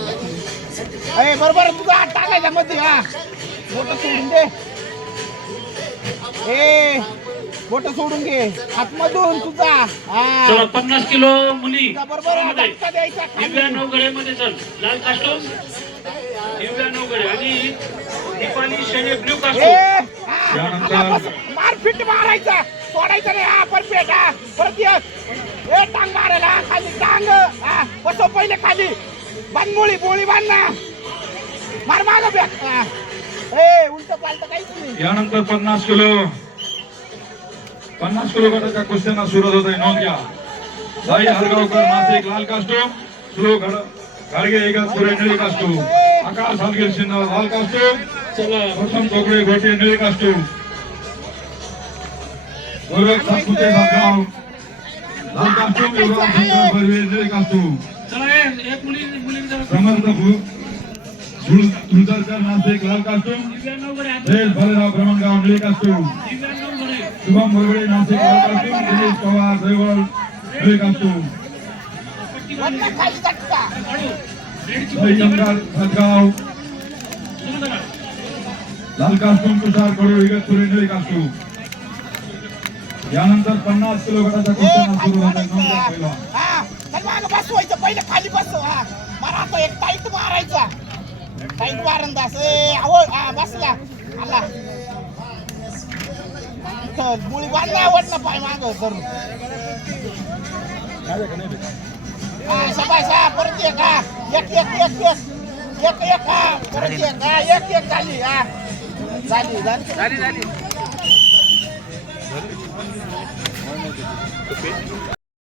अरे बरोबर तुझा हात टाकायचा मध्ये हा मोठं सोडून दे ए मोठं सोडून घे आतमधून तुझा हा चला 50 किलो मुली बरोबर धक्का द्यायचा दिव्या नवगड्यामध्ये चल लाल कास्टूम दिव्या नवगडे आणि दीपाली शेणे ब्ल्यू कास्टूम मारपीट मारायचा सोडायचा रे हा परफेक्ट हा परत ए टांग मारायला खाली टांग हा बसव पहिले खाली बांध मोळी बांध ना मार माग बॅक ए उलट पालट काहीच नाही यानंतर 50 किलो गटाच्या कुस्त्यांना सुरुवात होत आहे. नोंद घ्या. साई हरगावकर नाशिक लाल कास्टूम सुरू गाडगे इगतपुरे निळी कास्टूम आकाश हालगीर शिंदे लाल कास्टूम चला प्रथम कोकळे घोटे निळी कास्टूम गोरख सातपुते नागाव लाल कास्टूम युवराज शंकर बर्वे निळी कास्टूम चला एक मुली जरा समर्थ झुलदरकर नाशिक लाल कास्टूम दिव्या नवगडे देश भलेराव ब्रह्मगाव निळी कास्टूम दिव्या नवगडे शुभम भरवडे नाशिक लाल कास्टूम दिनेश पवार जयवळ निळी कास्टूम खाली धक्का जयशंकर सदगाव लाल कास्टूम तुषार कडू इगतपुरे निळी कास्टूम यानंतर 50 किलो गटाच्या कुस्त्यांना सुरुवात आहे. हा चल माग बसवायचं पहिले खाली बसव हा मारा आता एक टाईट मारायचा टाईट मारंदास ए आवड हा बसला आला चल मुळी बांध आवड ना पाय माग धरून हा शाबास हा परत एक हा एक हा परत एक हा एक झाली हा झाली